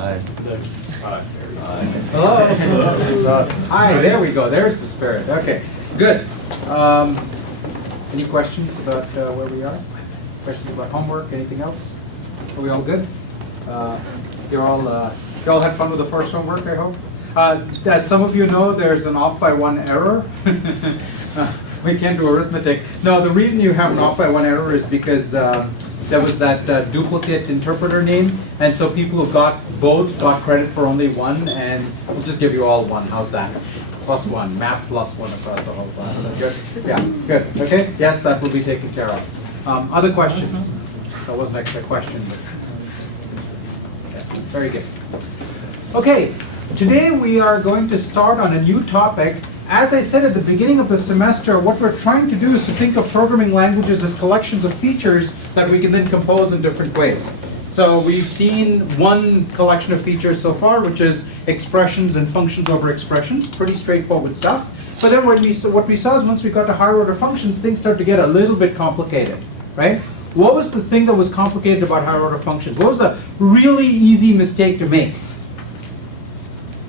Aye. Hello. Hi, there we go. There's the spirit. Okay, good. Any questions about where we are? Questions about homework? Anything else? Are we all good? You all had fun with the first homework, I hope? As some of you know, there's an off by one error. We can't do arithmetic. No, the reason you have an off by one error is because there was that duplicate interpreter name, and so people who got both got credit for only one, and we'll just give you all one. How's that? Plus one, math plus one across the whole class. Is that good? Yeah, good. Okay, yes, that will be taken care of. Other questions? That wasn't actually a question, but yes, very good. Okay, today we are going to start on a new topic. As I said at the beginning of the semester, what we're trying to do is to think of programming languages as collections of features that we can then compose in different ways. So we've seen one collection of features so far, which is expressions and functions over expressions. Pretty straightforward stuff. But then what we saw is once we got to higher order functions, things start to get a little bit complicated, right? What was the thing that was complicated about higher order functions? What was a really easy mistake to make?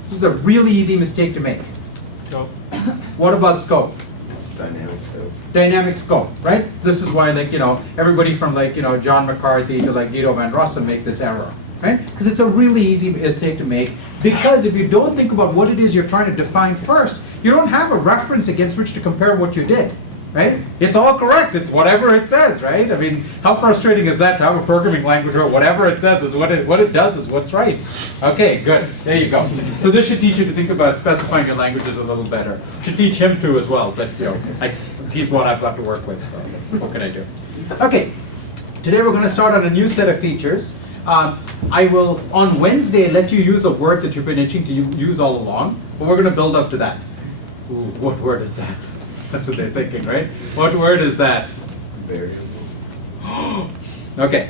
This is a really easy mistake to make. Scope. What about scope? Dynamic scope. Dynamic scope, right? This is why, everybody from John McCarthy to Guido van Rossum make this error, right? Because it's a really easy mistake to make. Because if you don't think about what it is you're trying to define first, you don't have a reference against which to compare what you did, right? It's all correct. It's whatever it says, right? I mean, how frustrating is that to have a programming language where whatever it says is what it does is what's right? Okay, good. There you go. So this should teach you to think about specifying your languages a little better. Should teach him too as well, but he's what I've got to work with, so what can I do? Okay, today we're going to start on a new set of features. I will, on Wednesday, let you use a word that you've been itching to use all along, but we're going to build up to that. Ooh, what word is that? That's what they're thinking, right? What word is that? Variable. Okay.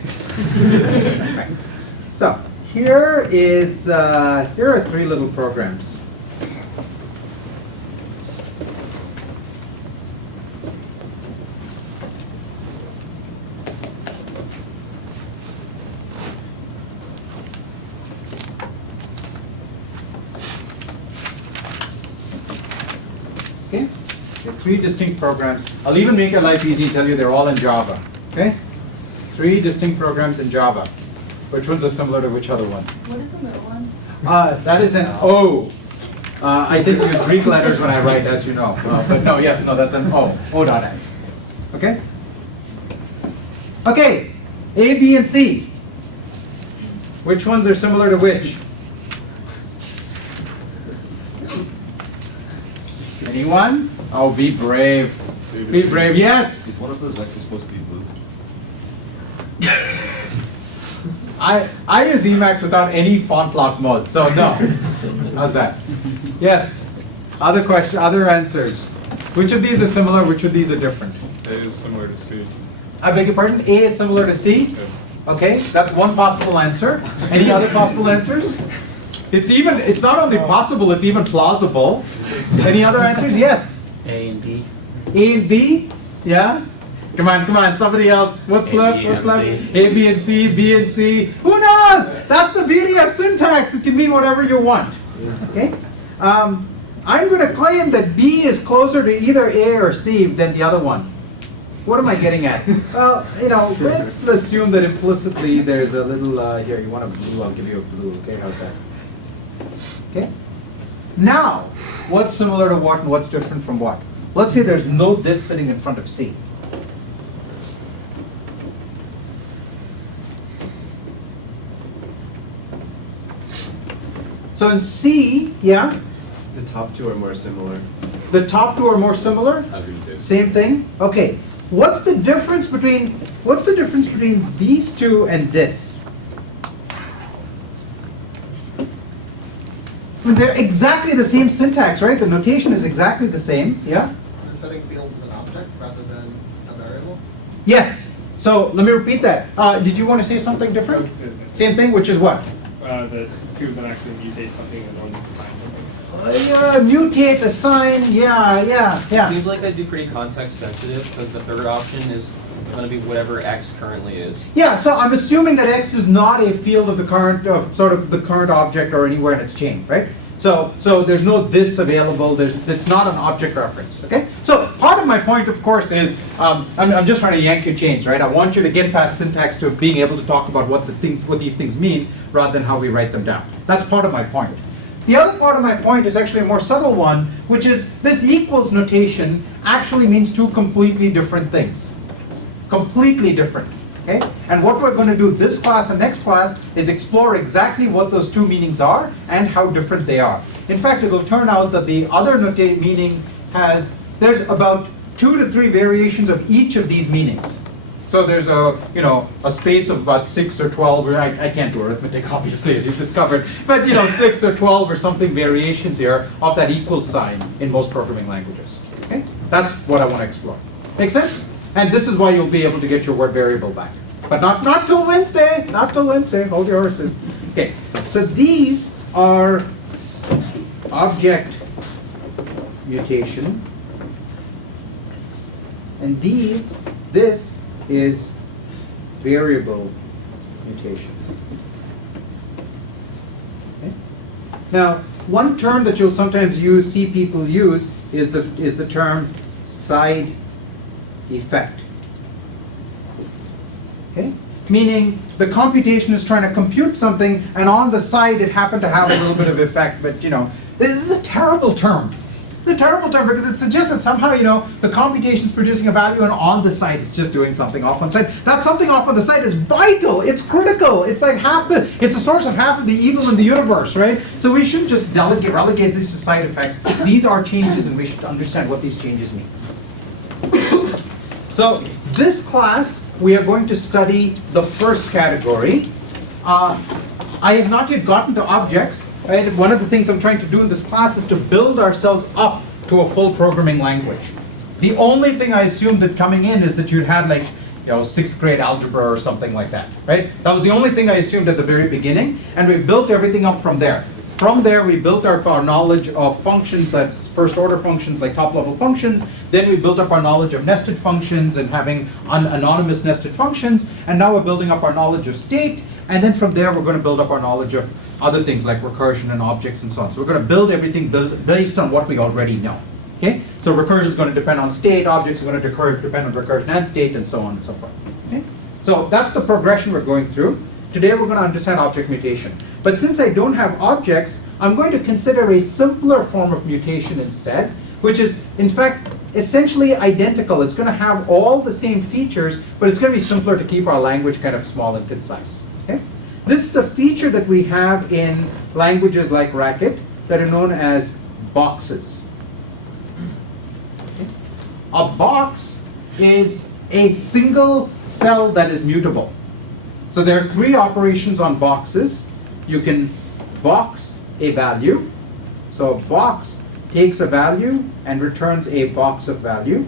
So here are three little programs. Okay. Three distinct programs. I'll even make your life easy and tell you they're all in Java. Okay? Three distinct programs in Java. Which ones are similar to which other ones? What is the middle one? That is an O. I did use Greek letters when I write, as you know. But no, yes, no, that's an O. O.X. Okay? Okay. A, B, and C. Which ones are similar to which? Anyone? Oh, be brave. Be brave. Yes. Is one of those X's supposed to be blue? I use Emacs without any font lock mode, so no. How's that? Yes. Other question. Other answers. Which of these are similar? Which of these are different? A is similar to C. I beg your pardon. A is similar to C. Yeah. Okay, that's one possible answer. Any other possible answers? It's not only possible, it's even plausible. Any other answers? Yes. A and B. A and B? Yeah? Come on, somebody else. What's A, left? B, What's and left? C. A, B, and C, B, and C. Who knows? That's the beauty of syntax. It can mean whatever you want. Okay? I'm going to claim that B is closer to either A or C than the other one. What am I getting at? Well, let's assume that implicitly there's a little, here, you want a blue, I'll give you a blue. Okay, how's that? Okay? Now, what's similar to what and what's different from what? Let's say there's no this sitting in front of C. So in C, yeah, The top two are more similar. the top two are more similar. I was going to say. Same thing. Okay. What's the difference between these two and this? They're exactly the same syntax, right? The notation is exactly the same. Yeah. And setting fields as an object rather than a variable? Yes. So let me repeat that. Did you want to say something different? Same thing, which is what? The two of them actually mutate something and one's assign something. Mutate, assign, yeah. Seems like that'd be pretty context sensitive because the third option is going to be whatever X currently is. Yeah, so I'm assuming that X is not a field of the current, of sort of the current object or anywhere in its chain, right? So there's no this available, it's not an object reference, okay? So part of my point, of course, is, I'm just trying to yank your chains, right? I want you to get past syntax to being able to talk about what these things mean, rather than how we write them down. That's part of my point. The other part of my point is actually a more subtle one, which is this equals notation actually means two completely different things. Completely different, okay? And what we're going to do this class and next class is explore exactly what those two meanings are and how different they are. In fact, it will turn out that the other meaning there's about 2 to 3 variations of each of these meanings. So there's a space of about 6 or 12, or I can't do arithmetic obviously, as you've discovered, but 6 or 12 or something variations here of that equal sign in most programming languages. Okay? That's what I want to explore. Make sense? And this is why you'll be able to get your word variable back. But not till Wednesday, not till Wednesday, hold your horses. Okay, so these are object mutation, and this is variable mutation. Okay? Now, one term that you'll sometimes see people use is the term side effect. Okay? Meaning the computation is trying to compute something, and on the side it happened to have a little bit of effect, but this is a terrible term. It's a terrible term because it suggests that somehow, the computation is producing a value, and on the side it's just doing something off on the side. That something off on the side is vital, it's critical, it's like it's a source of half of the evil in the universe, right? So we shouldn't just relegate these to side effects. These are changes, and we should understand what these changes mean. So this class, we are going to study the first category. I have not yet gotten to objects. Right? One of the things I'm trying to do in this class is to build ourselves up to a full programming language. The only thing I assumed that coming in is that you'd had 6th grade algebra or something like that, right? That was the only thing I assumed at the very beginning, and we built everything up from there. From there, we built up our knowledge of functions, that's first order functions, like top level functions. Then we built up our knowledge of nested functions and having anonymous nested functions. And now we're building up our knowledge of state. And then from there, we're going to build up our knowledge of other things like recursion and objects and so on. So we're going to build everything based on what we already know. Okay? So recursion is going to depend on state, objects are going to depend on recursion and state, and so on and so forth. Okay? So that's the progression we're going through. Today we're going to understand object mutation. But since I don't have objects, I'm going to consider a simpler form of mutation instead, which is, in fact, essentially identical. It's going to have all the same features, but it's going to be simpler to keep our language kind of small and concise. Okay? This is a feature that we have in languages like Racket that are known as boxes. Okay? A box is a single cell that is mutable. So there are 3 operations on boxes. You can box a value. So a box takes a value and returns a box of value.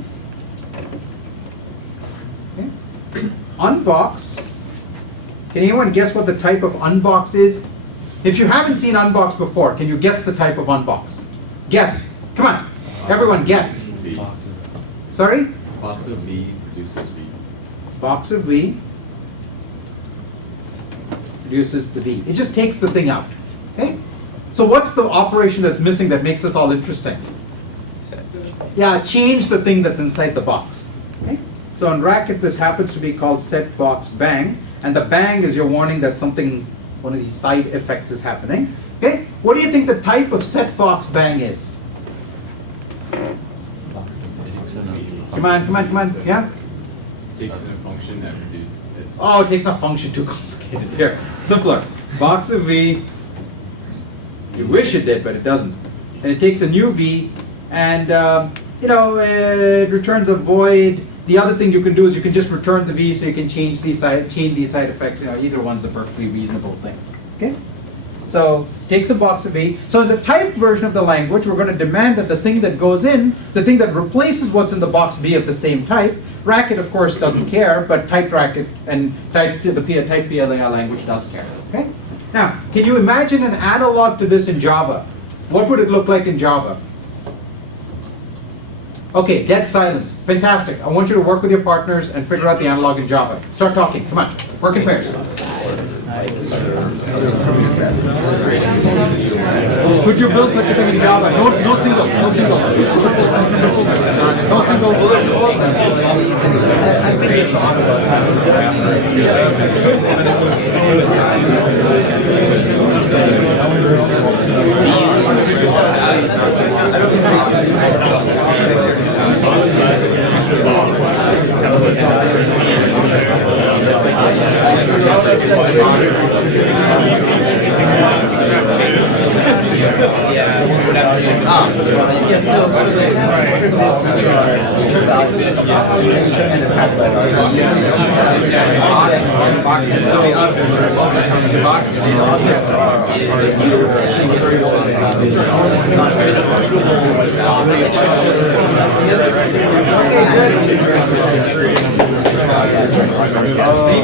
Okay. Unbox. Can anyone guess what the type of unbox is? If you haven't seen unbox before, can you guess the type of unbox? Guess. Come on. Everyone guess. V. Sorry? Box of V produces V. Box of V produces the V. It just takes the thing out. Okay? So what's the operation that's missing that makes this all interesting? Yeah, change the thing that's inside the box. Okay? So in Racket, this happens to be called set box bang, and the bang is your warning that something, one of these side effects is happening. Okay? What do you think the type of set box bang is? Come on, come on, come on. Yeah? Takes in a function that reduces it. Oh, it takes a function too complicated. Here, simpler. Box of V. You wish it did, but it doesn't. And it takes a new V, and it returns a void. The other thing you can do is you can just return the V, so you can change these side effects. Either one's a perfectly reasonable thing. Okay. So takes a box of V. So in the typed version of the language, we're going to demand that the thing that goes in, the thing that replaces what's in the box, be of the same type. Racket, of course, doesn't care, but typed Racket and typed PLAI language does care. Okay. Now, can you imagine an analog to this in Java? What would it look like in Java? Okay, dead silence. Fantastic. I want you to work with your partners and figure out the analog in Java. Start talking. Come on. Work in pairs. Could you build such a thing in Java? No single. No single. No single.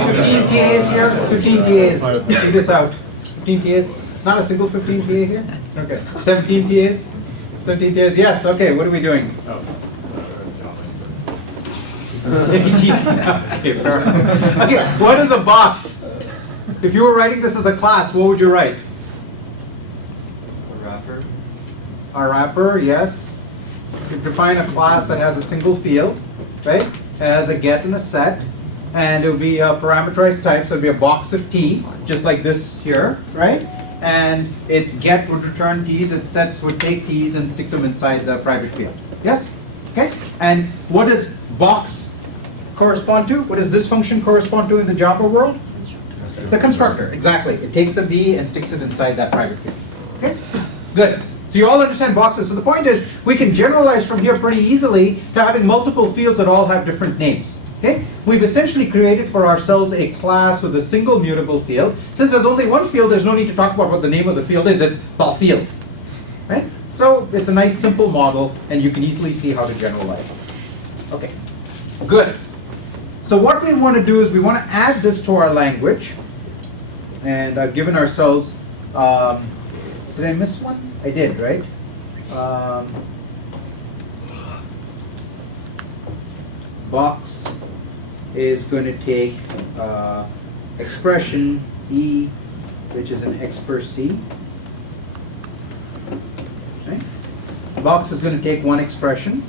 Fifteen TAs here. 15 TAs. Check this out. 15 TAs. Not a single 15 TA here? Okay. 17 TAs? 15 TAs? Yes. Okay. What are we doing? Okay, fair enough. Okay, what is a box? If you were writing this as a class, what would you write? A wrapper. A wrapper, yes. You define a class that has a single field, right? It has a get and a set, and it would be a parameterized type, so it would be a box of t, just like this here, right? And its get would return t's, its sets would take t's and stick them inside the private field. Yes? Okay? And what does box correspond to? What does this function correspond to in the Java world? The constructor, exactly. It takes a v and sticks it inside that private field. Okay? Good. So you all understand boxes. So the point is, we can generalize from here pretty easily to having multiple fields that all have different names. Okay? We've essentially created for ourselves a class with a single mutable field. Since there's only one field, there's no need to talk about what the name of the field is. It's the field. Right? So it's a nice simple model, and you can easily see how to generalize this. Okay. Good. So what we want to do is we want to add this to our language. And I've given ourselves, did I miss one? I did, right? Box is going to take expression E, which is an x per c. Okay. Box is going to take one expression.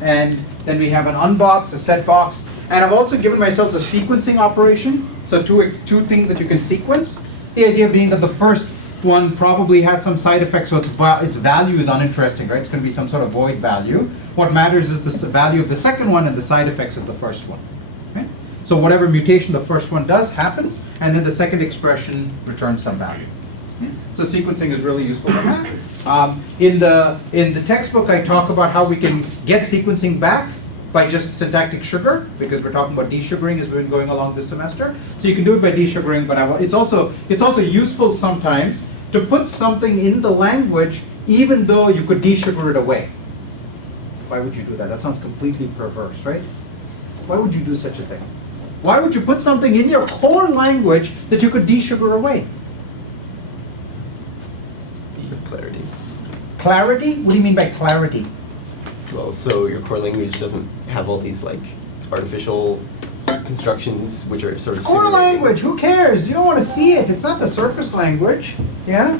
And then we have an unbox, a set box. And I've also given myself a sequencing operation. So two things that you can sequence. The idea being that the first one probably has some side effects, so its value is uninteresting, right? It's going to be some sort of void value. What matters is the value of the second one and the side effects of the first one. Right? So whatever mutation the first one does happens, and then the second expression returns some value. Yeah? So sequencing is really useful for that. In the textbook, I talk about how we can get sequencing back by just syntactic sugar, because we're talking about desugaring as we've been going along this semester. So you can do it by desugaring, but it's also useful sometimes to put something in the language even though you could desugar it away. Why would you do that? That sounds completely perverse, right? Why would you do such a thing? Why would you put something in your core language that you could desugar away? Speed clarity. Clarity? What do you mean by clarity? Well, so your core language doesn't have all these like artificial constructions which are sort It's of core simulating. language. Who cares? You don't want to see it. It's not the surface language. Yeah?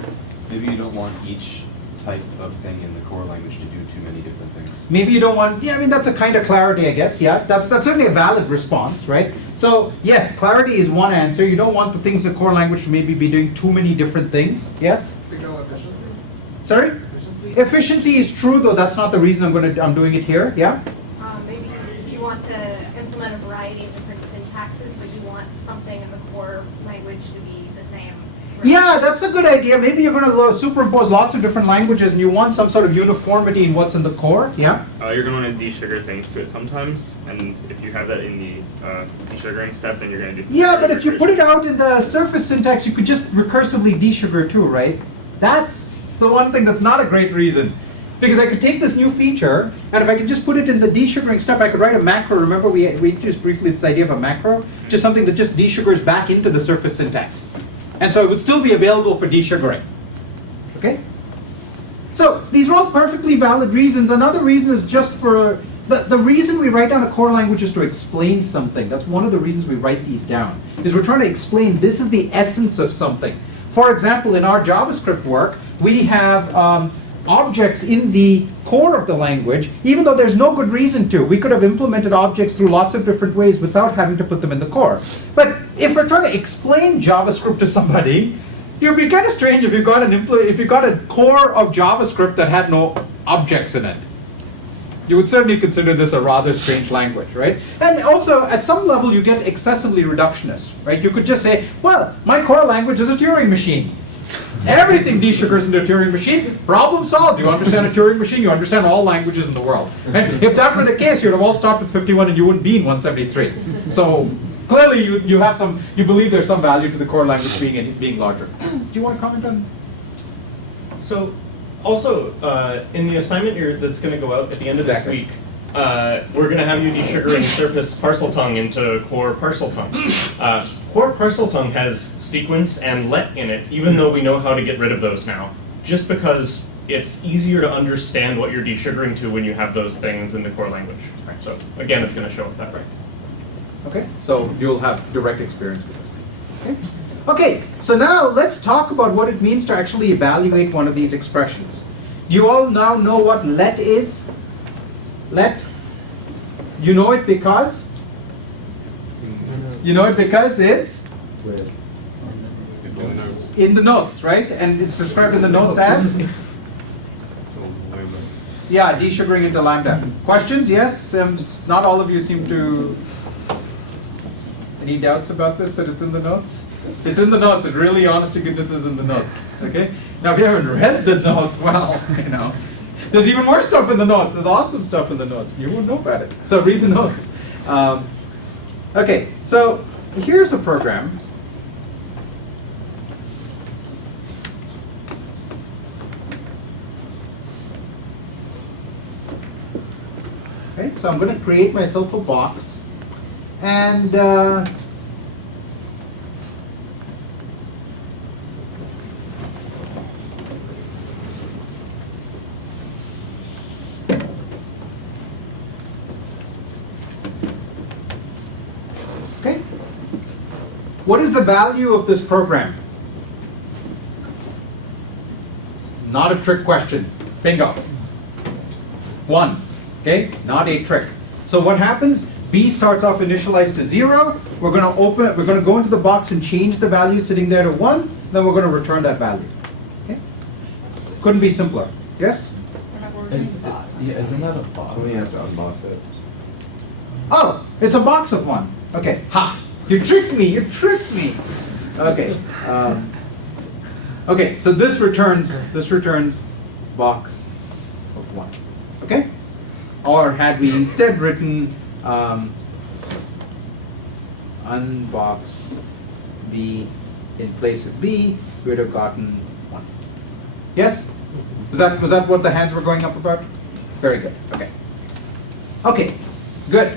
Maybe you don't want each type of thing in the core language to do too many different things. Maybe you don't want, yeah, I mean, that's a kind of clarity, I guess, yeah. That's certainly a valid response, right? So, yes, clarity is one answer. You don't want the things in core language to maybe be doing too many different things. Yes? Figure out efficiency. Sorry? Efficiency. Efficiency is true, though that's not the reason I'm doing it here, yeah? Maybe you want to implement a variety of different syntaxes, but you want something in the core language to be the same. Yeah, that's a good idea. Maybe you're going to superimpose lots of different languages and you want some sort of uniformity in what's in the core, yeah? You're going to want to desugar things to it sometimes, and if you have that in the desugaring step, then you're going to do some Yeah, but if you put it out in the surface syntax, you could just recursively desugar too, right? That's the one thing that's not a great reason. Because I could take this new feature, and if I could just put it in the desugaring step, I could write a macro. Remember we just briefly this idea of a macro? Just something that just desugars back into the surface syntax. And so it would still be available for desugaring. Okay? So these are all perfectly valid reasons. Another reason is just for, the reason we write down a core language is to explain something. That's one of the reasons we write these down, is we're trying to explain this is the essence of something. For example, in our JavaScript work, we have objects in the core of the language, even though there's no good reason to. We could have implemented objects through lots of different ways without having to put them in the core. But if we're trying to explain JavaScript to somebody, it would be kind of strange if you got a core of JavaScript that had no objects in it. You would certainly consider this a rather strange language, right? And also, at some level, you get excessively reductionist, right? You could just say, well, my core language is a Turing machine. Everything desugars into a Turing machine, problem solved. You understand a Turing machine, you understand all languages in the world. And if that were the case, you'd have all stopped at 51 and you wouldn't be in 173. So clearly you believe there's some value to the core language being larger. Do you want to comment on? So, also, in the assignment that's going to go out at the end of Exactly. this week, we're going to have you desugaring surface parseltongue into core parseltongue. Core parseltongue has sequence and let in it, even though we know how to get rid of those now, just because it's easier to understand what you're desugaring to when you have those things in the core language. Right. So, again, it's going to show up that way. Okay, so you'll have direct experience with this. Okay? Okay, so now let's talk about what it means to actually evaluate one of these expressions. You all now know what let is? Let? You know it because? You know it because it's? It's in the notes. In the notes, right? And it's described in the notes as? Yeah, desugaring into lambda. Questions? Yes? Not all of you seem to... Any doubts about this, that it's in the notes? It's in the notes. It really, honest to goodness, is in the notes. Okay? Now, if you haven't read the notes, well, you know, there's even more stuff in the notes. There's awesome stuff in the notes. You won't know about it. So read the notes. Okay, so here's a program. Okay, so I'm going to create myself a box. And okay, what is the value of this program? Not a trick question. Bingo. 1. Okay, not a trick. So what happens? B starts off initialized to 0. We're going to go into the box and change the value sitting there to 1. Then we're going to return that value. Okay? Couldn't be simpler. Yes? Yeah, isn't that a box? We have to unbox it. Oh, it's a box of 1. Okay. Ha! You tricked me. You tricked me. Okay. Okay. So this returns box of 1. Okay? Or had we instead written unbox B in place of B, we would have gotten 1. Yes? Was that what the hands were going up about? Very good. Okay. Okay. Good.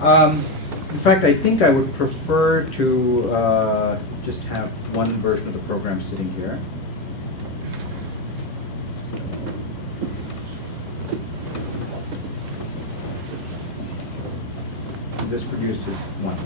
In fact, I think I would prefer to just have one version of the program sitting here. This produces 1.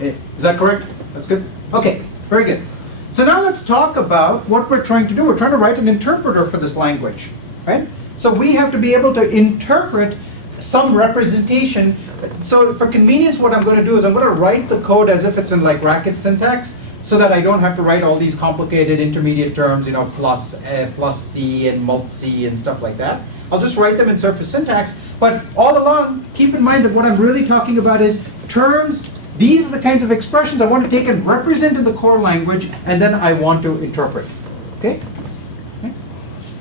Is that correct? That's good? Okay, very good. So now let's talk about what we're trying to do. We're trying to write an interpreter for this language, right? So we have to be able to interpret some representation. So for convenience, what I'm going to do is I'm going to write the code as if it's in like racket syntax, so that I don't have to write all these complicated intermediate terms, you know, plus C and mult C and stuff like that. I'll just write them in surface syntax, but all along, keep in mind that what I'm really talking about is terms. These are the kinds of expressions I want to take and represent in the core language, and then I want to interpret. Okay?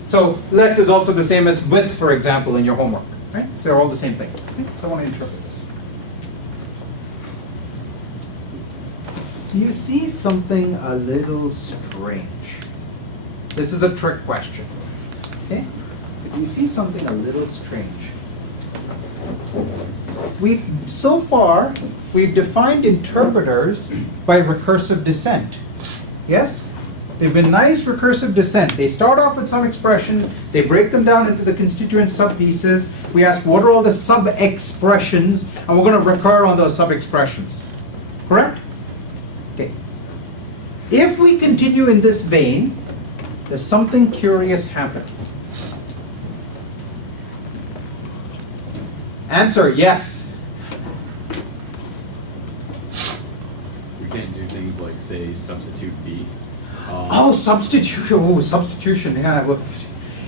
So let is also the same as with, for example, in your homework. Right? So they're all the same thing. Okay? So I want to interpret this. Do you see something a little strange? This is a trick question. Okay? If you see something a little strange, so far we've defined interpreters by recursive descent. Yes? They've been nice recursive descent. They start off with some expression, they break them down into the constituent sub-pieces. We ask what are all the sub-expressions, and we're going to recur on those sub-expressions. Correct? Okay. If we continue in this vein, there's something curious happening. Answer, yes. We can't do things like, say, substitute B. Oh, substitution. Oh, substitution.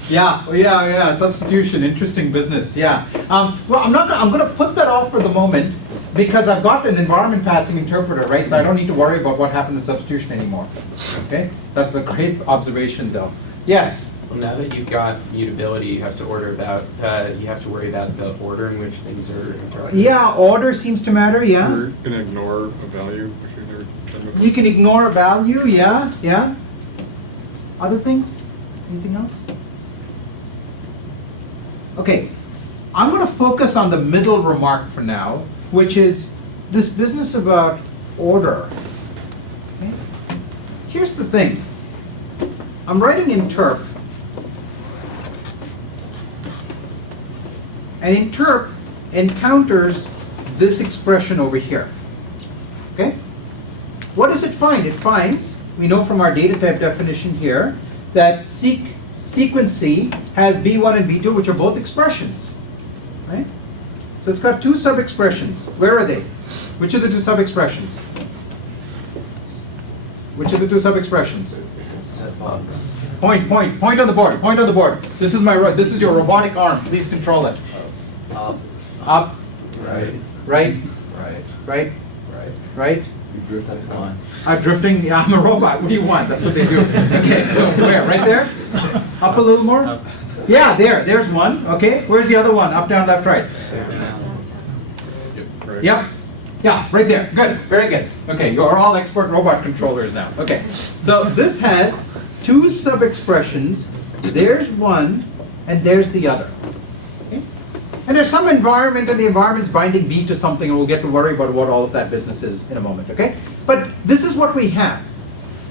Yeah. Yeah. Substitution. Interesting business. Yeah. Well, I'm going to put that off for the moment because I've got an environment passing interpreter, right? So I don't need to worry about what happened in substitution anymore. Okay. That's a great observation, though. Yes. Well, now that you've got mutability, you have to worry about the order in which things are interpreted. Yeah. Order seems to matter. Yeah. We're gonna ignore a value if you're never done with You can ignore a value. Yeah. Yeah. Other things? Anything else? Okay. I'm going to focus on the middle remark for now, which is this business about order. Okay? Here's the thing. I'm writing interp. And interp encounters this expression over here. Okay? What does it find? It finds, we know from our data type definition here, that sequence C has B1 and B2, which are both expressions. Right? So it's got two sub-expressions. Where are they? Which are the two sub-expressions? Which are the two sub-expressions? Point on the board. Point on the board. This is your robotic arm. Please control it. Up. Right. Right. Right. Right. Right. Right. That's fine. I'm drifting. Yeah, I'm a robot. What do you want? That's what they do. Okay. Where? Right there? Up a little more? Yeah, there. There's one. Okay. Where's the other one? Up, down, left, right. right. Yep. Yeah, right there. Good. Very good. Okay, you're all expert robot controllers now. Okay. So this has two sub-expressions. There's one, and there's the other. Okay? And there's some environment, and the environment's binding B to something, and we'll get to worry about what all of that business is in a moment, okay? But this is what we have.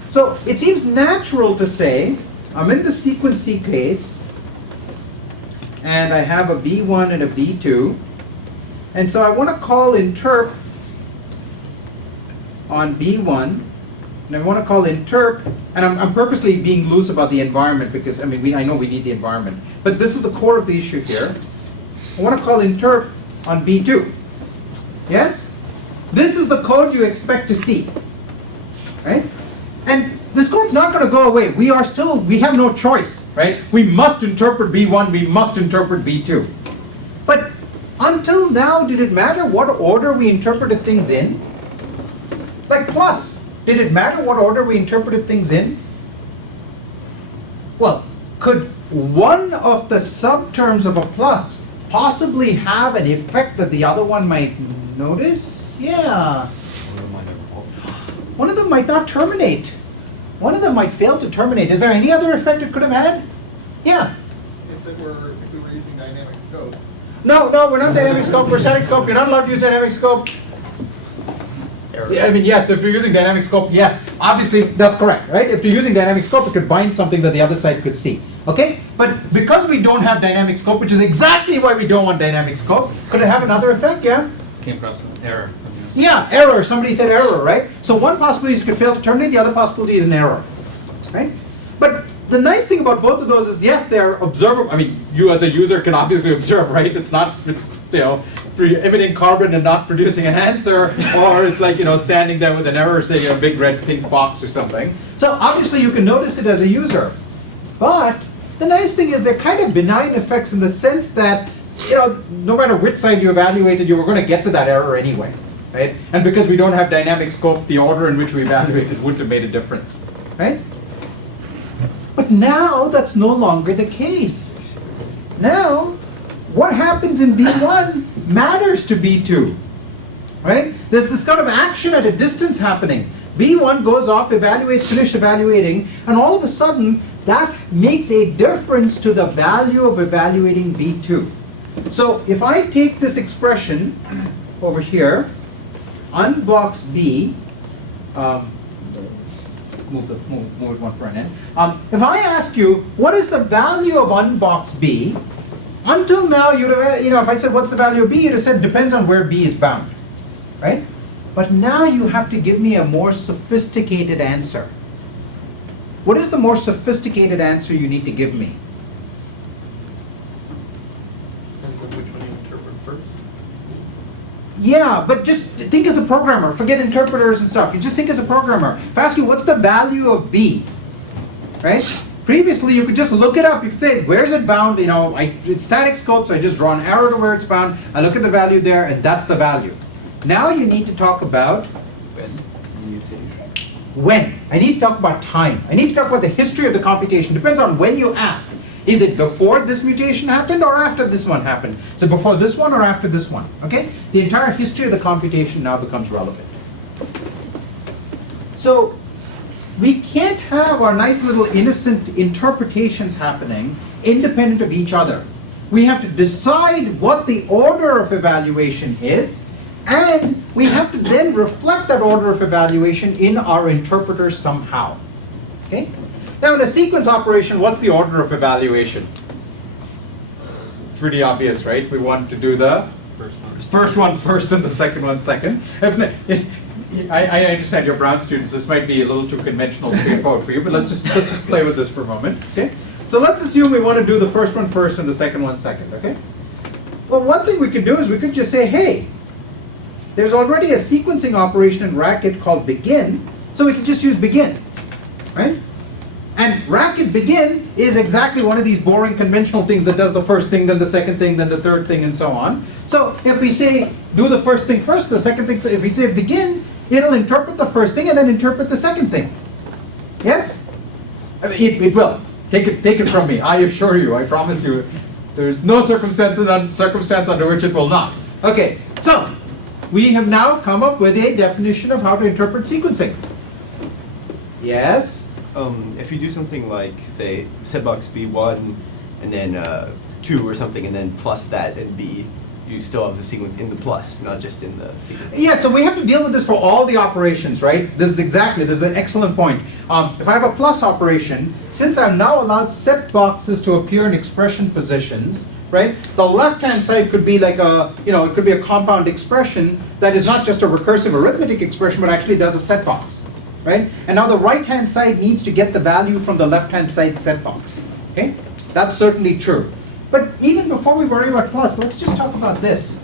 So it seems natural to say, I'm in the sequence C case, and I have a B1 and a B2, and so I want to call interp on B1, and I want to call interp, and I'm purposely being loose about the environment because, I mean, I know we need the environment, but this is the core of the issue here. I want to call interp on B2. Yes? This is the code you expect to see, right? And this code's not going to go away. We have no choice, right? We must interpret B1, we must interpret B2. But until now, did it matter what order we interpreted things in? Like plus, did it matter what order we interpreted things in? Well, could one of the subterms of a plus possibly have an effect that the other one might notice? Yeah. One of them might not terminate. One of them might fail to terminate. Is there any other effect it could have had? Yeah. If we were using dynamic scope. No, we're not dynamic scope, we're static scope. You're not allowed to use dynamic scope. Yeah, I mean, yes, if you're using dynamic scope, yes, obviously that's correct, right? If you're using dynamic scope, it could bind something that the other side could see, okay? But because we don't have dynamic scope, which is exactly why we don't want dynamic scope, could it have another effect? Yeah? Came across an error. Yeah, error. Somebody said error, right? So one possibility is it could fail to terminate, the other possibility is an error, right? But the nice thing about both of those is, yes, they're observable. I mean, you as a user can obviously observe, right? It's emitting carbon and not producing an answer, or it's like, standing there with an error saying a big red pink box or something. So obviously you can notice it as a user. But the nice thing is they're kind of benign effects in the sense that, no matter which side you evaluated, you were going to get to that error anyway, right? And because we don't have dynamic scope, the order in which we evaluated wouldn't have made a difference, right? But now that's no longer the case. Now, what happens in B1 matters to B2, right? There's this kind of action at a distance happening. B1 goes off, evaluates, finished evaluating, and all of a sudden, that makes a difference to the value of evaluating B2. So if I take this expression over here, unbox B, move it one front end. If I ask you, what is the value of unbox B? Until now, you'd have, if I said, what's the value of B? You'd have said, depends on where B is bound, right? But now you have to give me a more sophisticated answer. What is the more sophisticated answer you need to give me? Depends on which one you interpret first. Yeah, but just think as a programmer. Forget interpreters and stuff. You just think as a programmer. If I ask you, what's the value of B? Right? Previously, you could just look it up. You could say, where's it bound? It's static scope, so I just draw an arrow to where it's bound. I look at the value there, and that's the value. Now you need to talk about when. I need to talk about time. I need to talk about the history of the computation. Depends on when you ask. Is it before this mutation happened or after this one happened? Is it before this one or after this one? Okay? The entire history of the computation now becomes relevant. So we can't have our nice little innocent interpretations happening independent of each other. We have to decide what the order of evaluation is, and we have to then reflect that order of evaluation in our interpreter somehow. Okay? Now in a sequence operation, what's the order of evaluation? Pretty obvious, right? We want to do the first one first and the second one second. I understand you're Brown students, this might be a little too conventional straightforward for you, but let's just play with this for a moment. Okay? So let's assume we want to do the first one first and the second one second, okay? Well, one thing we could do is we could just say, hey, there's already a sequencing operation in Racket called begin, so we can just use begin, right? And Racket begin is exactly one of these boring conventional things that does the first thing, then the second thing, then the third thing, and so on. So if we say do the first thing first, the second thing, if we say begin, it'll interpret the first thing and then interpret the second thing. Yes? I mean, it will. Take it from me. I assure you, I promise you, there's no circumstance under which it will not. Okay, so we have now come up with a definition of how to interpret sequencing. Yes? If you do something like, say, setbox B1 and then 2 or something, and then plus that and B, you still have the sequence in the plus, not just in the sequence. Yeah, so we have to deal with this for all the operations, right? This is an excellent point. If I have a plus operation, since I'm now allowed set boxes to appear in expression positions, right? The left-hand side could be like it could be a compound expression that is not just a recursive arithmetic expression, but actually does a set box, right? And now the right-hand side needs to get the value from the left-hand side set box, okay? That's certainly true. But even before we worry about plus, let's just talk about this.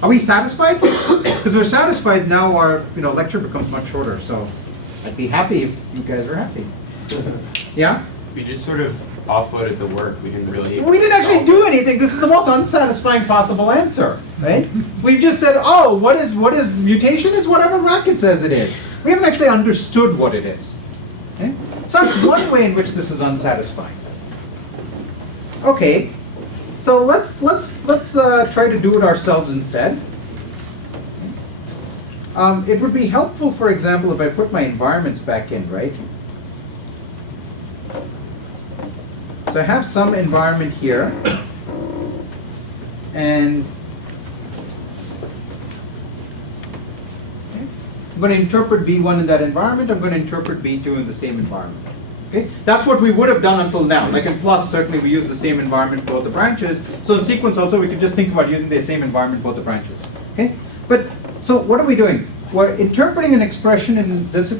Are we satisfied? Because we're satisfied now, our lecture becomes much shorter. So I'd be happy if you guys are happy. Yeah? We just sort of offloaded the work. We didn't really. We didn't actually do anything. This is the most unsatisfying possible answer, right? We've just said, oh, what is mutation? It's whatever Racket says it is. We haven't actually understood what it is. Okay? So that's one way in which this is unsatisfying. Okay. So let's try to do it ourselves instead. It would be helpful, for example, if I put my environments back in, right? So I have some environment here, and I'm going to interpret B1 in that environment. I'm going to interpret B2 in the same environment. Okay? That's what we would have done until now. Like in plus, certainly we use the same environment for both the branches. So in sequence also, we could just think about using the same environment for both the branches. Okay? But, so what are we doing? We're interpreting an expression in this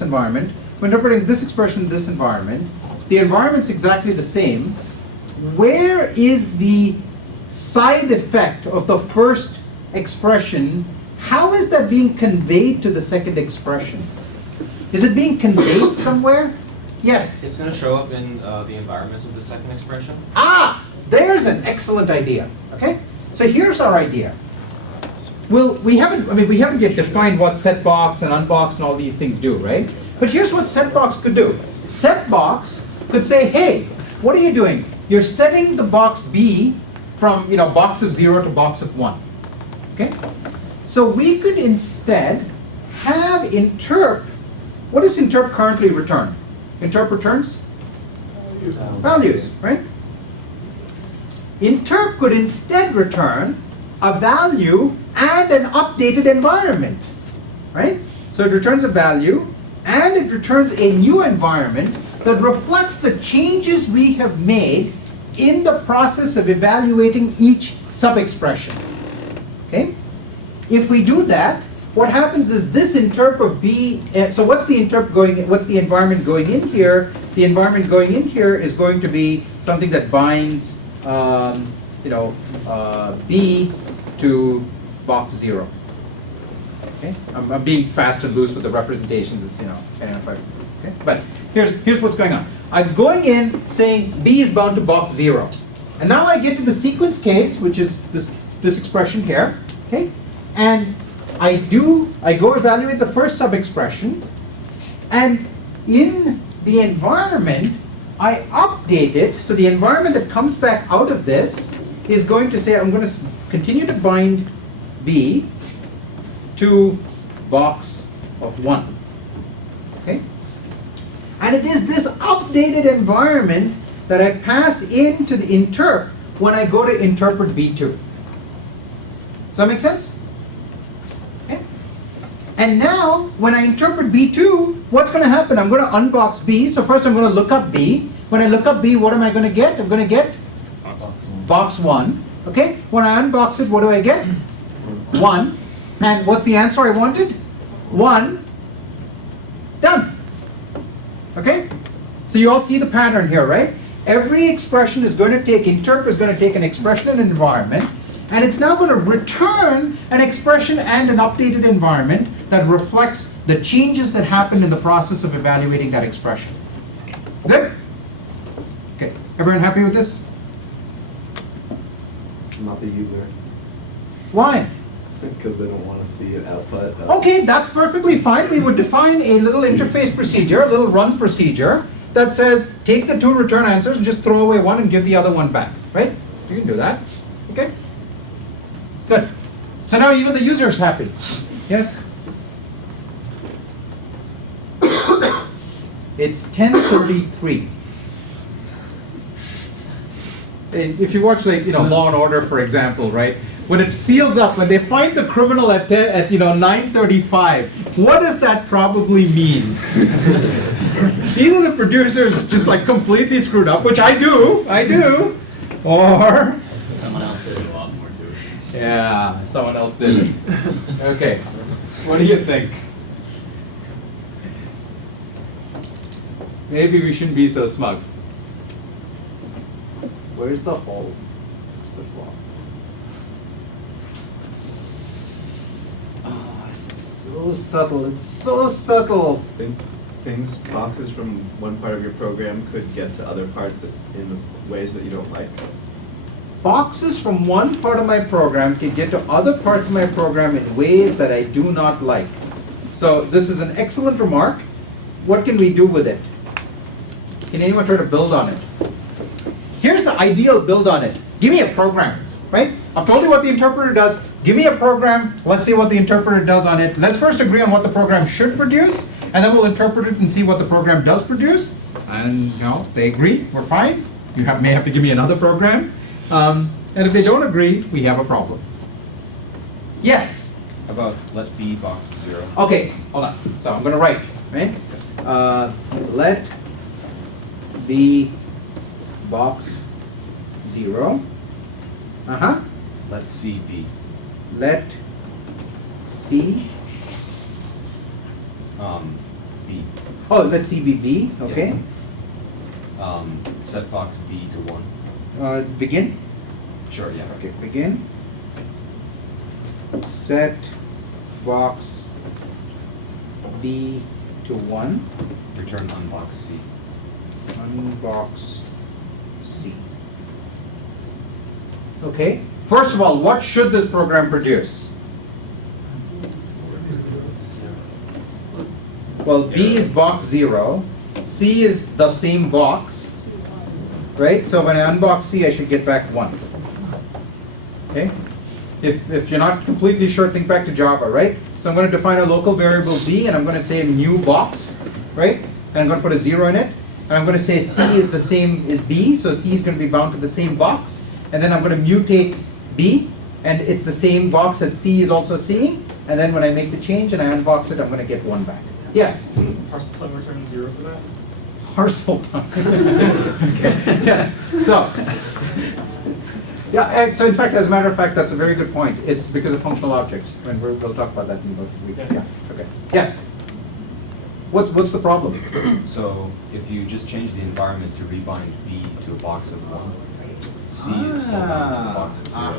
environment. We're interpreting this expression in this environment. The environment's exactly the same. Where is the side effect of the first expression? How is that being conveyed to the second expression? Is it being conveyed somewhere? Yes. It's going to show up in the environment of the second expression. Ah, there's an excellent idea. Okay, so here's our idea. Well, we haven't yet defined what setbox and unbox and all these things do, right? But here's what setbox could do. Setbox could say, hey, what are you doing? You're setting the box B from box of 0 to box of 1. Okay, so we could instead have interp. What does interp currently return? Interp returns values, right? Interp could instead return a value and an updated environment, right? So it returns a value and it returns a new environment that reflects the changes we have made in the process of evaluating each sub-expression. Okay? If we do that, what happens is this interp of B, so what's the environment going in here? The environment going in here is going to be something that binds, B to box 0. Okay? I'm being fast and loose with the representations. It's, okay? But here's what's going on. I'm going in saying B is bound to box 0. And now I get to the sequence case, which is this expression here. Okay? And I go evaluate the first sub-expression, and in the environment, I update it. So the environment that comes back out of this is going to say I'm going to continue to bind B to box of 1. Okay? And it is this updated environment that I pass into the interp when I go to interpret B2. Does that make sense? Okay. And now, when I interpret B2, what's going to happen? I'm going to unbox B. So first I'm going to look up B. When I look up B, what am I going to get? I'm going to get box 1. Okay? When I unbox it, what do I get? 1. And what's the answer I wanted? 1. Done. Okay? So you all see the pattern here, right? Every expression is going to take, interp is going to take an expression and an environment, and it's now going to return an expression and an updated environment that reflects the changes that happened in the process of evaluating that expression. Good? Okay. Everyone happy with this? Not the user, Why? because they don't want to see an output. Okay, that's perfectly fine. We would define a little interface procedure, a little runs procedure that says take the 2 return answers and just throw away 1 and give the other one back, right? You can do that. Okay? Good. So now even the user is happy. Yes? It's 10:33. If you watch Law and Order, for example, right? When it seals up, when they find the criminal at 9:35, what does that probably mean? Either the producers just completely screwed up, which I do, or Someone else did a lot more to it. yeah, someone else did it. Okay, what do you think? Maybe we shouldn't be so smug. Where's the hole? Where's the flaw? Oh, this is so subtle. It's so subtle. Boxes from one part of your program could get to other parts in ways that you don't like. Boxes from one part of my program can get to other parts of my program in ways that I do not like. So this is an excellent remark. What can we do with it? Can anyone try to build on it? Here's the ideal build on it. Give me a program, right? I've told you what the interpreter does. Give me a program. Let's see what the interpreter does on it. Let's first agree on what the program should produce, and then we'll interpret it and see what the program does produce. And they agree, we're fine. You may have to give me another program. And if they don't agree, we have a problem. Yes? How about let B box 0? Okay, hold on. So I'm going to write, right? Let B box 0. Let C B. Let C. B. Oh, let C be B. Okay. Set box B to 1. Begin. Sure, yeah. Okay, begin. Set box B to 1. Return unbox C. Unbox C. Okay. First of all, what should this program produce? Well, B is box 0. C is the same box. Right? So when I unbox C, I should get back 1. Okay? If you're not completely sure, think back to Java, right? So I'm going to define a local variable B, and I'm going to say new box, right? And I'm going to put a 0 in it. And I'm going to say C is the same as B, so C is going to be bound to the same box. And then I'm going to mutate B, and it's the same box that C is also seeing. And then when I make the change and I unbox it, I'm going to get 1 back. Yes? parcel tongue return 0 for that? Parcel tongue. Okay, yes, so. Yeah, so in fact, as a matter of fact, that's a very good point. It's because of functional objects, and we'll talk about that in about a week. Yeah, okay. Yes? What's the problem? So if you just change the environment to rebind B to a box of 1, C is still bound to a box of 0.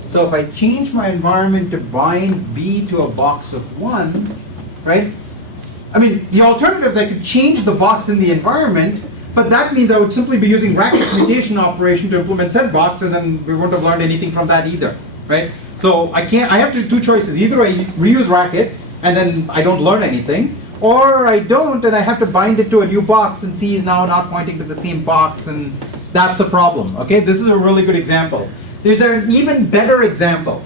So if I change my environment to bind B to a box of 1, right? I mean, the alternative is I could change the box in the environment, but that means I would simply be using racket mutation operation to implement said box, and then we wouldn't have learned anything from that either, right? So I have to do two choices. Either I reuse racket, and then I don't learn anything, or I don't, and I have to bind it to a new box, and C is now not pointing to the same box, and that's a problem, okay? This is a really good example. There's an even better example.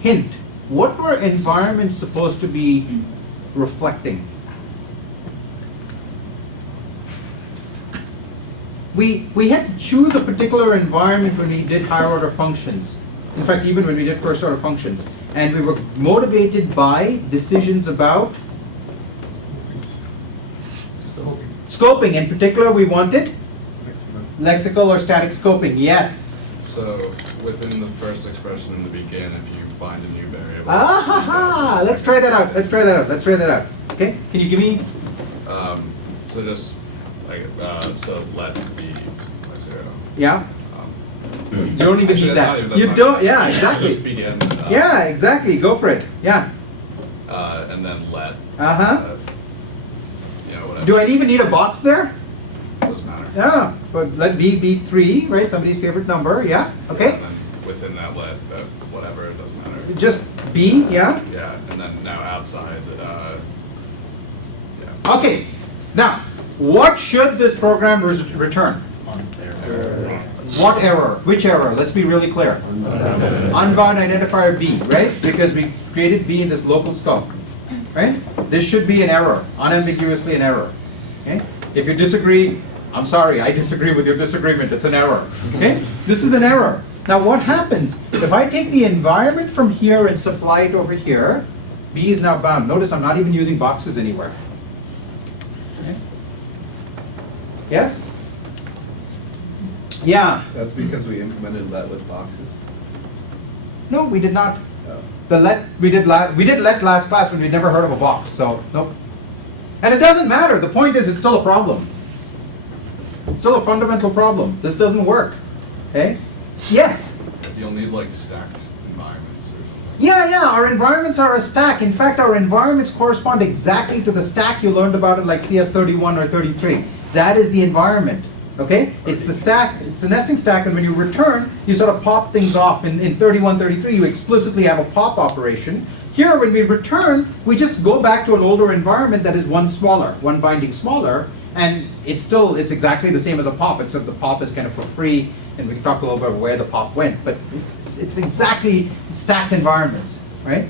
Hint, what were environments supposed to be reflecting? We had to choose a particular environment when we did higher order functions. In fact, even when we did first order functions. And we were motivated by decisions about scoping. In particular, we wanted lexical or static scoping. Yes. So within the first expression in the begin, if you bind a new variable. Let's try that out. Let's try that out. Okay? Can you give me? So just like so let be like 0. Yeah. You don't even Actually, need that's that. not You even- don't. Yeah, Just exactly. begin. Yeah, exactly. Go for it. Yeah. And then let. You know whatever. Do I even need a box there? Doesn't matter. Yeah. But let B be 3, right? Somebody's favorite number. Yeah. Okay. And then within that let whatever, it doesn't matter. Just B. Yeah. Yeah, and then now outside. Yeah. Okay. Now, what should this program return? What error? Which error? Let's be really clear. Unbound identifier B, right? Because we created B in this local scope, right? This should be an error, unambiguously an error. Okay? If you disagree, I'm sorry, I disagree with your disagreement. It's an error. Okay? This is an error. Now, what happens if I take the environment from here and supply it over here? B is now bound. Notice I'm not even using boxes anywhere. Okay? Yes? Yeah. That's because we implemented let with boxes. No, we did not. Oh. The let we did let last class when we'd never heard of a box. So nope. And it doesn't matter. The point is, it's still a problem. It's still a fundamental problem. This doesn't work. Okay? Yes. You'll need like stacked environments or something. Yeah. Our environments are a stack. In fact, our environments correspond exactly to the stack you learned about in like CS31 or 33. That is the environment. Okay? It's the stack, it's the nesting stack, and when you return, you sort of pop things off. In 31, 33, you explicitly have a pop operation. Here, when we return, we just go back to an older environment that is one binding smaller, and it's exactly the same as a pop, except the pop is kind of for free, and we can talk a little bit about where the pop went, but it's exactly stacked environments, right?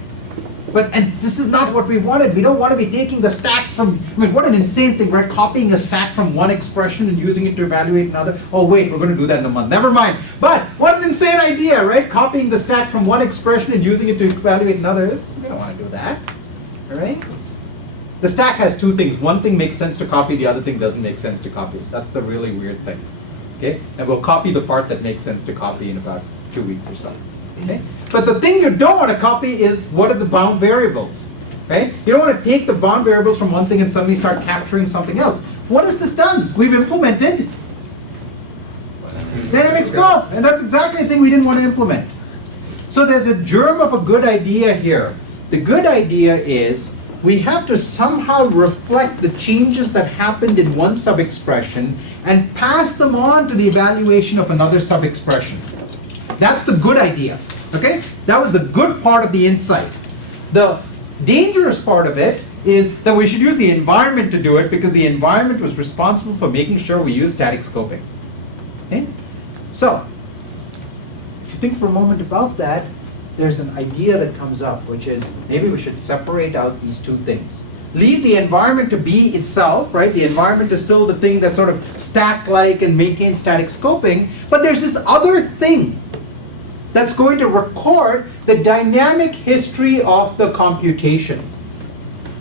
And this is not what we wanted. We don't want to be taking the stack from, I mean, what an insane thing, right? Copying a stack from one expression and using it to evaluate another. Oh wait, we're going to do that in a month. Never mind. But what an insane idea, right? Copying the stack from one expression and using it to evaluate another. We don't want to do that, all right? The stack has two things. One thing makes sense to copy, the other thing doesn't make sense to copy. That's the really weird thing, okay? And we'll copy the part that makes sense to copy in about 2 weeks or so. Okay? But the thing you don't want to copy is what are the bound variables, right? You don't want to take the bound variables from one thing and suddenly start capturing something else. What has this done? We've implemented dynamic scope, and that's exactly the thing we didn't want to implement. So there's a germ of a good idea here. The good idea is we have to somehow reflect the changes that happened in one sub-expression and pass them on to the evaluation of another sub-expression. That's the good idea, okay? That was the good part of the insight. The dangerous part of it is that we should use the environment to do it because the environment was responsible for making sure we use static scoping. Okay? So, if you think for a moment about that, there's an idea that comes up, which is maybe we should separate out these two things. Leave the environment to be itself, right? The environment is still the thing that sort of stack-like and maintains static scoping, but there's this other thing that's going to record the dynamic history of the computation.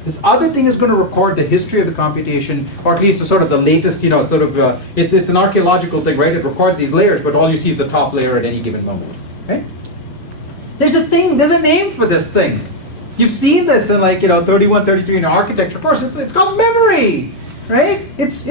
This other thing is going to record the history of the computation, or at least the sort of the latest, it's sort of, it's an archaeological thing, right? It records these layers, but all you see is the top layer at any given moment, okay? There's a name for this thing. You've seen this in 31, 33 in architecture course. It's called memory, right? It's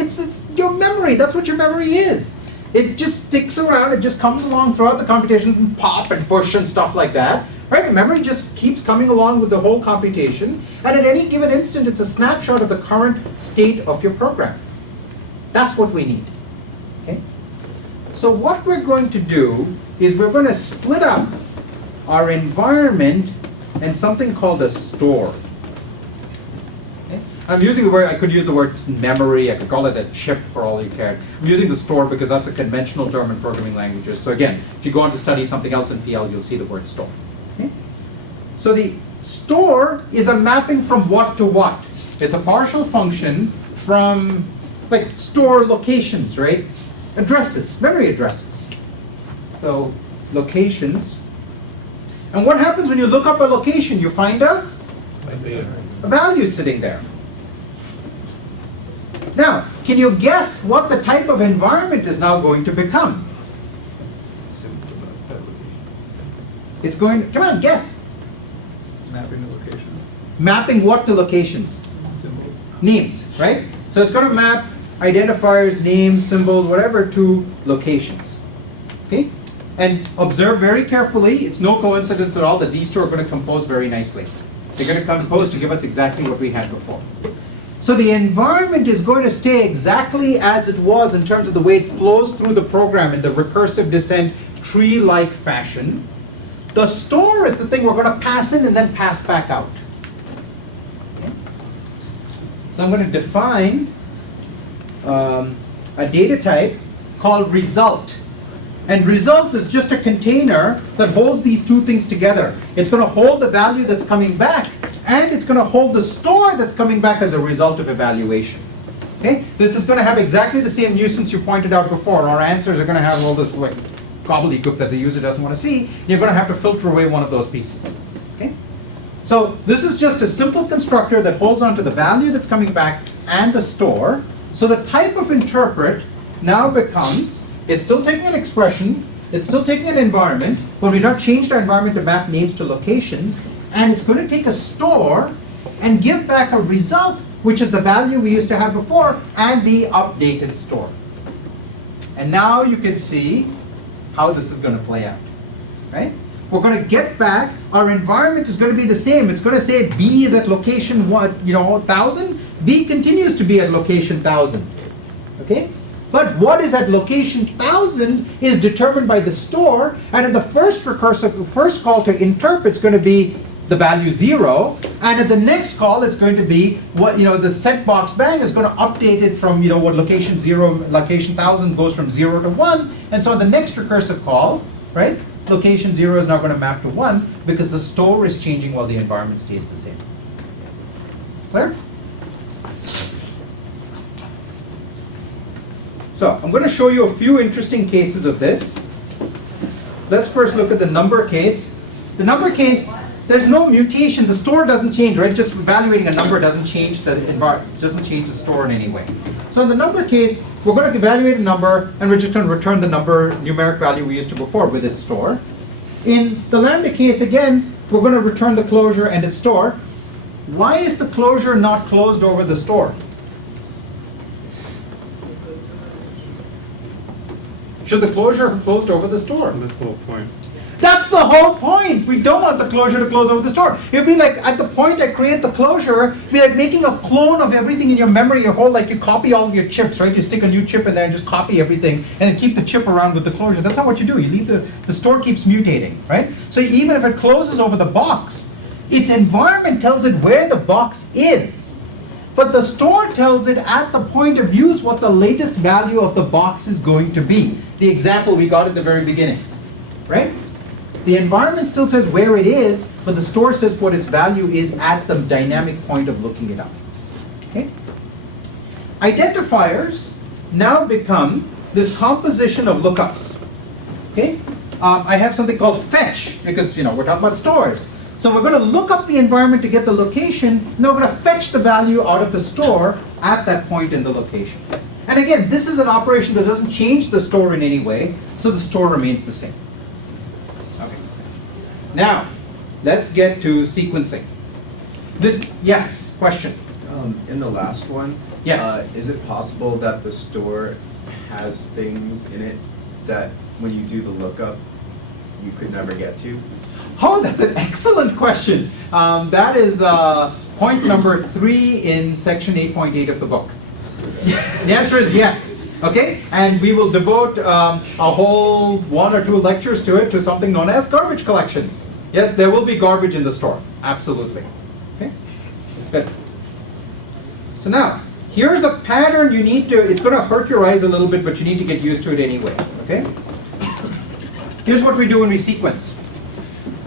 your memory. That's what your memory is. It just sticks around. It just comes along throughout the computation and pop and push and stuff like that. Right? The memory just keeps coming along with the whole computation, and at any given instant, it's a snapshot of the current state of your program. That's what we need. Okay? So what we're going to do is we're going to split up our environment and something called a store. Okay? I'm using the word, I could use the word memory, I could call it a chip for all you care. I'm using the store because that's a conventional term in programming languages. So again, if you go on to study something else in PL, you'll see the word store. Okay? So the store is a mapping from what to what. It's a partial function from store locations, right? Addresses, memory addresses. So locations. And what happens when you look up a location? You find a value sitting there. Now, can you guess what the type of environment is now going to become? It's going, come on, guess. Mapping the locations. Mapping what to locations? Symbols. Names, right? So it's going to map identifiers, names, symbols, whatever to locations. Okay? And observe very carefully, it's no coincidence at all that these two are going to compose very nicely. They're going to compose to give us exactly what we had before. So the environment is going to stay exactly as it was in terms of the way it flows through the program in the recursive descent tree-like fashion. The store is the thing we're going to pass in and then pass back out. Okay? So I'm going to define a data type called result. And result is just a container that holds these two things together. It's going to hold the value that's coming back, and it's going to hold the store that's coming back as a result of evaluation. Okay? This is going to have exactly the same nuisance you pointed out before. Our answers are going to have all this gobbledygook that the user doesn't want to see. You're going to have to filter away one of those pieces. Okay? So this is just a simple constructor that holds onto the value that's coming back and the store. So the type of interpret now becomes, it's still taking an expression, it's still taking an environment, but we've not changed our environment to map names to locations, and it's going to take a store and give back a result, which is the value we used to have before, and the updated store. And now you can see how this is going to play out, right? We're going to get back, our environment is going to be the same. It's going to say B is at location 1000, B continues to be at location 1000, okay? But what is at location 1000 is determined by the store, and in the first call to interp, it's going to be the value 0, and at the next call, it's going to be what the set box bang is going to update it from what location 0, location 1000 goes from 0 to 1, and so the next recursive call, right? Location 0 is now going to map to 1 because the store is changing while the environment stays the same. Clear? So I'm going to show you a few interesting cases of this. Let's first look at the number case. The number case, there's no mutation. The store doesn't change, right? Just evaluating a number doesn't change the environment, doesn't change the store in any way. So in the number case, we're going to evaluate a number, and we're just going to return the number numeric value we used to before with its store. In the lambda case, again, we're going to return the closure and its store. Why is the closure not closed over the store? Should the closure have closed over the store? That's the whole point. That's the whole point. We don't want the closure to close over the store. It would be like at the point I create the closure, it'd be like making a clone of everything in your memory, your whole, like you copy all of your chips, right? You stick a new chip in there and just copy everything and then keep the chip around with the closure. That's not what you do. You leave the store keeps mutating, right? So even if it closes over the box, its environment tells it where the box is. But the store tells it at the point of use what the latest value of the box is going to be. The example we got at the very beginning, right? The environment still says where it is, but the store says what its value is at the dynamic point of looking it up. Okay? Identifiers now become this composition of lookups. Okay? I have something called fetch, because we're talking about stores. So we're going to look up the environment to get the location, and then we're going to fetch the value out of the store at that point in the location. And again, this is an operation that doesn't change the store in any way, so the store remains the same. Okay. Now, let's get to sequencing. Yes, question. In the last one, Yes. Is it possible that the store has things in it that when you do the lookup, you could never get to? Oh, that's an excellent question. That is point number 3 in section 8.8 of the book. The answer is yes. Okay, and we will devote a whole 1 or 2 lectures to it, to something known as garbage collection. Yes, there will be garbage in the store. Absolutely. Okay, good. So now, here's a pattern you need to, it's going to hurt your eyes a little bit, but you need to get used to it anyway. Okay? Here's what we do when we sequence.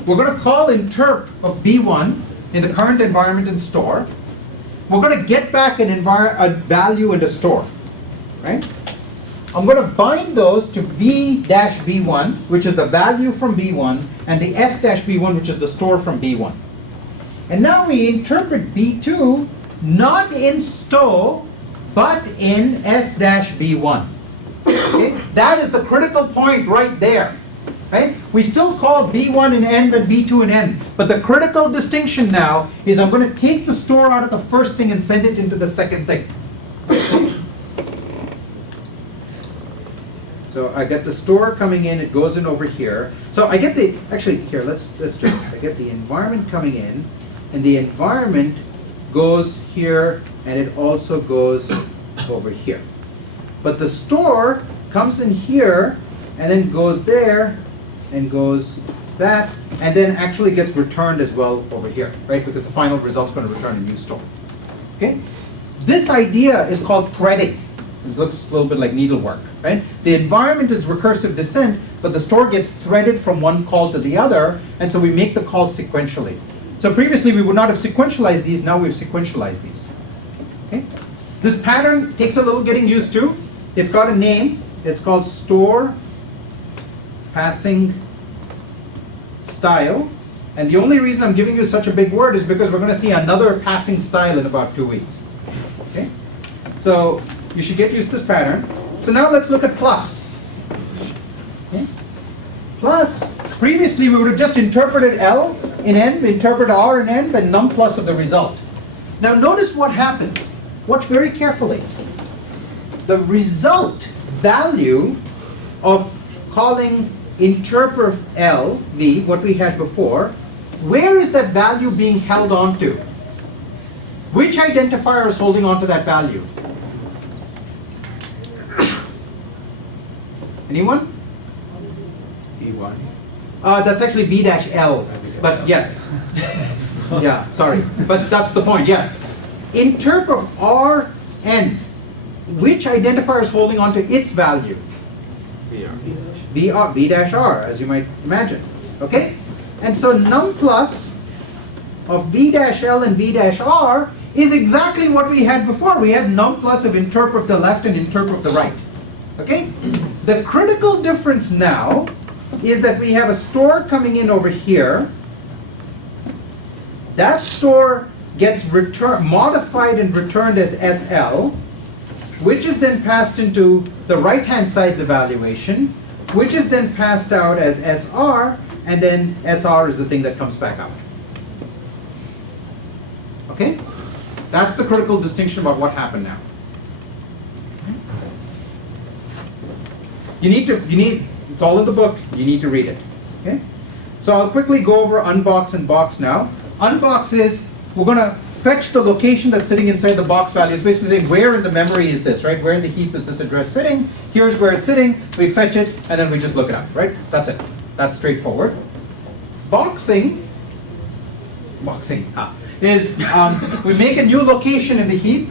We're going to call interp of B1 in the current environment in store. We're going to get back a value in the store, right? I'm going to bind those to V-B1, which is the value from B1, and the S-B1, which is the store from B1. And now we interpret B2 not in STO, but in S-B1. Okay? That is the critical point right there. Right? We still call B1 an N but B2 an N. But the critical distinction now is I'm going to take the store out of the first thing and send it into the second thing. So I get the store coming in, it goes in over here. So I get the, actually here, let's do this. I get the environment coming in, and the environment goes here, and it also goes over here. But the store comes in here, and then goes there, and goes that, and then actually gets returned as well over here, right? Because the final result's going to return a new store. Okay? This idea is called threading. It looks a little bit like needlework, right? The environment is recursive descent, but the store gets threaded from one call to the other, and so we make the call sequentially. So previously we would not have sequentialized these, now we've sequentialized these. Okay? This pattern takes a little getting used to. It's got a name. It's called store passing style. And the only reason I'm giving you such a big word is because we're going to see another passing style in about 2 weeks. Okay? So you should get used to this pattern. So now let's look at plus. Okay? Plus, previously we would have just interpreted L in N, we interpret R in N, and num plus of the result. Now notice what happens. Watch very carefully. The result value of calling interp L, V, what we had before, where is that value being held on to? Which identifier is holding on to that value? Anyone? V1. That's actually V-L, but yes. Yeah, sorry, but that's the point, yes. Interp of Rn, which identifier is holding on to its value? V-R, as you might imagine, okay? And so num plus of V-L and V-R is exactly what we had before. We had num plus of interp of the left and interp of the right, okay? The critical difference now is that we have a store coming in over here. That store gets modified and returned as SL, which is then passed into the right-hand side's evaluation, which is then passed out as SR, and then SR is the thing that comes back out. Okay? That's the critical distinction about what happened now. It's all in the book, you need to read it. Okay? So I'll quickly go over unbox and box now. Unbox is, we're going to fetch the location that's sitting inside the box value. It's basically saying where in the memory is this, right? Where in the heap is this address sitting? Here's where it's sitting. We fetch it, and then we just look it up, right? That's it. That's straightforward. Boxing is we make a new location in the heap.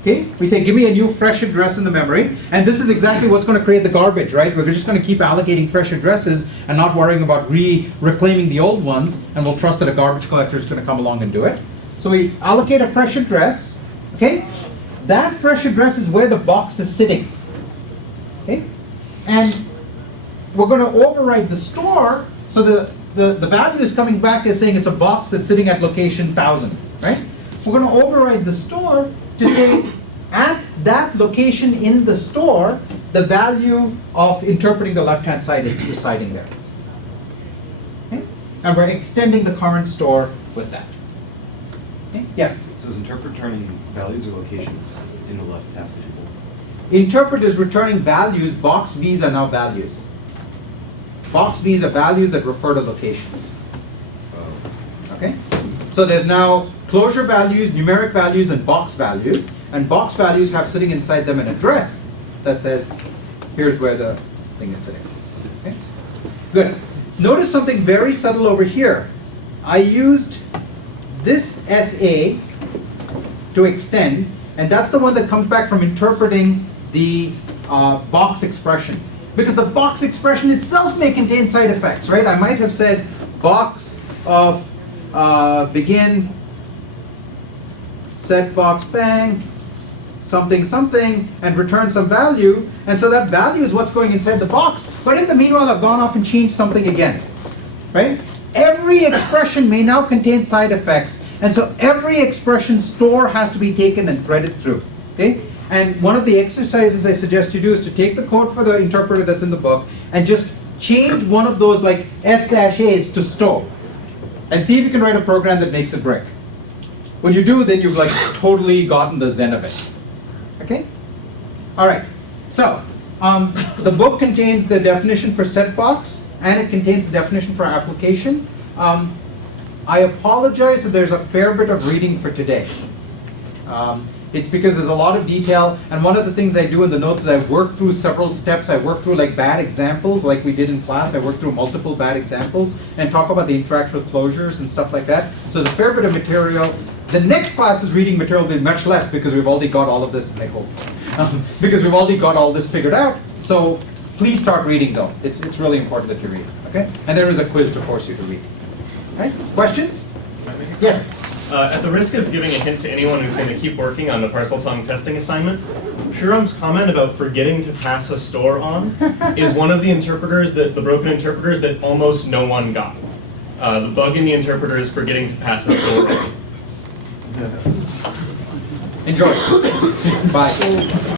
Okay? We say, give me a new fresh address in the memory, and this is exactly what's going to create the garbage, right? We're just going to keep allocating fresh addresses and not worrying about reclaiming the old ones, and we'll trust that a garbage collector is going to come along and do it. So we allocate a fresh address, okay? That fresh address is where the box is sitting, okay? And we're going to override the store, so the value is coming back as saying it's a box that's sitting at location 1000, right? We're going to override the store to say at that location in the store, the value of interpreting the left-hand side is residing there. Okay? And we're extending the current store with that. Okay? Yes? So is interpret returning values or locations in the left half of the table? Interpret is returning values. Box V's are now values. Box V's are values that refer to locations. Okay? So there's now closure values, numeric values, and box values. And box values have sitting inside them an address that says, here's where the thing is sitting. Okay? Good. Notice something very subtle over here. I used this SA to extend, and that's the one that comes back from interpreting the box expression. Because the box expression itself may contain side effects, right? I might have said box of begin, set box bang, something something, and return some value, and so that value is what's going inside the box. But in the meanwhile, I've gone off and changed something again, right? Every expression may now contain side effects, and so every expression store has to be taken and threaded through, okay? And one of the exercises I suggest you do is to take the code for the interpreter that's in the book and just change one of those like S-A's to store, and see if you can write a program that makes it break. When you do, then you've like totally gotten the zen of it. Okay? All right. So the book contains the definition for set box, and it contains the definition for application. I apologize that there's a fair bit of reading for today. It's because there's a lot of detail, and one of the things I do in the notes is I work through several steps. I work through like bad examples, like we did in class. I work through multiple bad examples and talk about the interaction with closures and stuff like that. So there's a fair bit of material. The next class's reading material will be much less because we've already got all of this, I hope. Because we've already got all this figured out. So please start reading though. It's really important that you read, okay? And there is a quiz to force you to read. Right? Questions? Yes? At the risk of giving a hint to anyone who's going to keep working on the Parseltongue testing assignment, Shurum's comment about forgetting to pass a store on is one of the interpreters, the broken interpreters that almost no one got. The bug in the interpreter is forgetting to pass a store on. Enjoy. Bye.